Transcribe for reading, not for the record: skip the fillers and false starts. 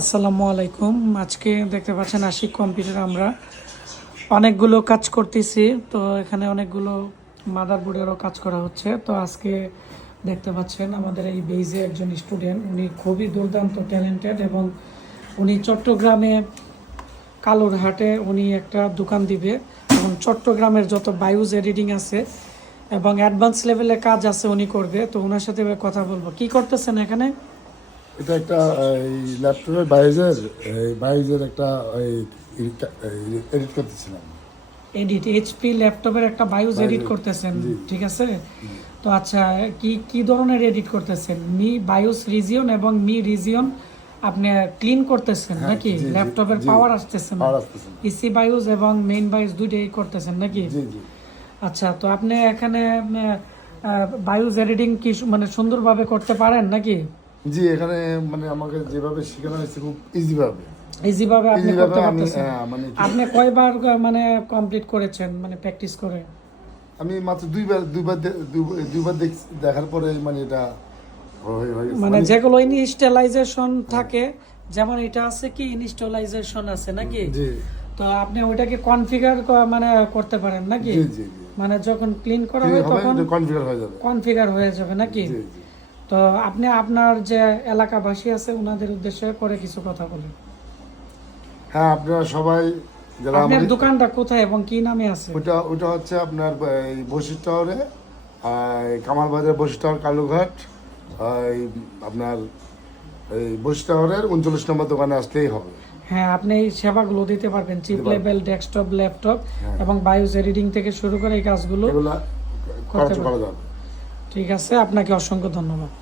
আসসালামু আলাইকুম। আজকে দেখতে পাচ্ছেন আশিক কম্পিউটার আমরা অনেকগুলো কাজ করতেছি। তো এখানে অনেকগুলো মাদারবোর্ডেরও কাজ করা হচ্ছে। তো আজকে দেখতে পাচ্ছেন আমাদের এই বেইজে একজন স্টুডেন্ট, উনি খুবই দুর্দান্ত ট্যালেন্টেড এবং উনি চট্টগ্রামে কালুরহাটে উনি একটা দোকান দিবে এবং চট্টগ্রামের যত বায়ুজ এডিটিং আছে এবং অ্যাডভান্স লেভেলে কাজ আছে উনি করবে। তো ওনার সাথে এবার কথা বলবো। কি করতেছেন এখানে? এটা একটা ল্যাপটপের বাইজের একটা এডিট করতেছিলাম। এডিট এইচপি ল্যাপটপের একটা বায়োস এডিট করতেছেন, ঠিক আছে? তো আচ্ছা, কি কি ধরনের এডিট করতেছেন? মি বায়োস রিজিয়ন এবং মি রিজিয়ন আপনি ক্লিন করতেছেন নাকি? ল্যাপটপের পাওয়ার আসতেছে না, ইসি বায়োস এবং মেইন বায়োস দুইটাই করতেছেন নাকি? আচ্ছা, তো আপনি এখানে বায়োস এডিটিং কি মানে সুন্দরভাবে করতে পারেন নাকি? জি, এখানে মানে আমাকে যেভাবে শেখানো হয়েছে খুব ইজিভাবে আপনি করতে পারতেছেন। আপনি কয়বার মানে কমপ্লিট করেছেন মানে প্র্যাকটিস করে? আমি মাত্র দুইবার দেখার পরে মানে এটা মানে যেগুলো ইনস্টলাইজেশন থাকে, যেমন এটা আছে কি ইনস্টলাইজেশন আছে নাকি? তো আপনি ওইটাকে কনফিগার মানে করতে পারেন নাকি? মানে যখন ক্লিন করা হয় তখন কনফিগার হয়ে যাবে নাকি? তো আপনি আপনার যে এলাকাবাসী আছে ওনাদের উদ্দেশ্যে করে কিছু কথা বলেন। হ্যাঁ, আপনারা সবাই যারা আপনার দোকানটা কোথায় এবং কি নামে আছে? ওটা হচ্ছে আপনার এই বশির টাওয়ারে, কামাল বাজার বশির টাওয়ার কালুঘাট, আপনার এই বশির টাওয়ারের 39 নম্বর দোকানে আসলেই হবে। হ্যাঁ, আপনি এই সেবাগুলো দিতে পারবেন, চিপ লেভেল ডেস্কটপ ল্যাপটপ এবং বায়োস এডিটিং থেকে শুরু করে এই কাজগুলো করা যাবে। ঠিক আছে, আপনাকে অসংখ্য ধন্যবাদ।